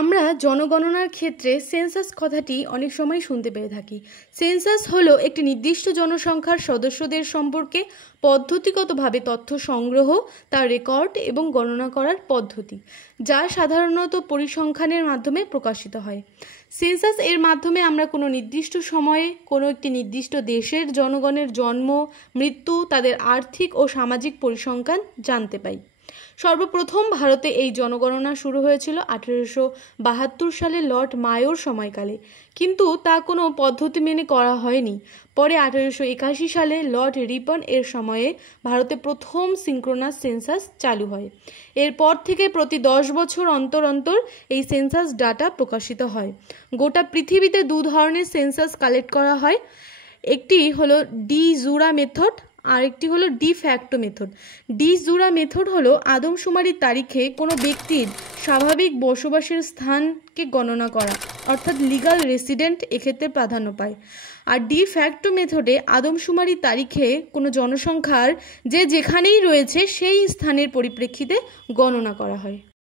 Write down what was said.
আমরা জনগণনার ক্ষেত্রে সেন্সাস কথাটি অনেক সময় শুনতে পেয়ে থাকি। সেন্সাস হলো একটি নির্দিষ্ট জনসংখ্যার সদস্যদের সম্পর্কে পদ্ধতিগতভাবে তথ্য সংগ্রহ, তার রেকর্ড এবং গণনা করার পদ্ধতি, যা সাধারণত পরিসংখ্যানের মাধ্যমে প্রকাশিত হয়। সেন্সাস এর মাধ্যমে আমরা কোনো নির্দিষ্ট সময়ে কোনো একটি নির্দিষ্ট দেশের জনগণের জন্ম, মৃত্যু, তাদের আর্থিক ও সামাজিক পরিসংখ্যান জানতে পাই। সর্বপ্রথম ভারতে এই জনগণনা শুরু হয়েছিল 1872 সালে লর্ড মায়োর সময়কালে, কিন্তু তা কোনো পদ্ধতি মেনে করা হয়নি। পরে 1881 সালে লর্ড রিপন এর সময়ে ভারতে প্রথম সিঙ্ক্রোনাস সেন্সাস চালু হয়। এরপর থেকে প্রতি 10 বছর অন্তর অন্তর এই সেন্সাস ডাটা প্রকাশিত হয়। গোটা পৃথিবীতে দু ধরনের সেন্সাস কালেক্ট করা হয়, একটি হলো ডি জুরা মেথড, আরেকটি হলো de facto method. De jure method হলো আদমশুমারির তারিখে কোনো ব্যক্তির স্বাভাবিক বসবাসের স্থানকে গণনা করা, অর্থাৎ লিগাল রেসিডেন্ট এক্ষেত্রে প্রাধান্য পায়। আর ডি ফ্যাক্টো মেথডে আদমশুমারির তারিখে কোনো জনসংখ্যার যে যেখানেই রয়েছে সেই স্থানের পরিপ্রেক্ষিতে গণনা করা হয়।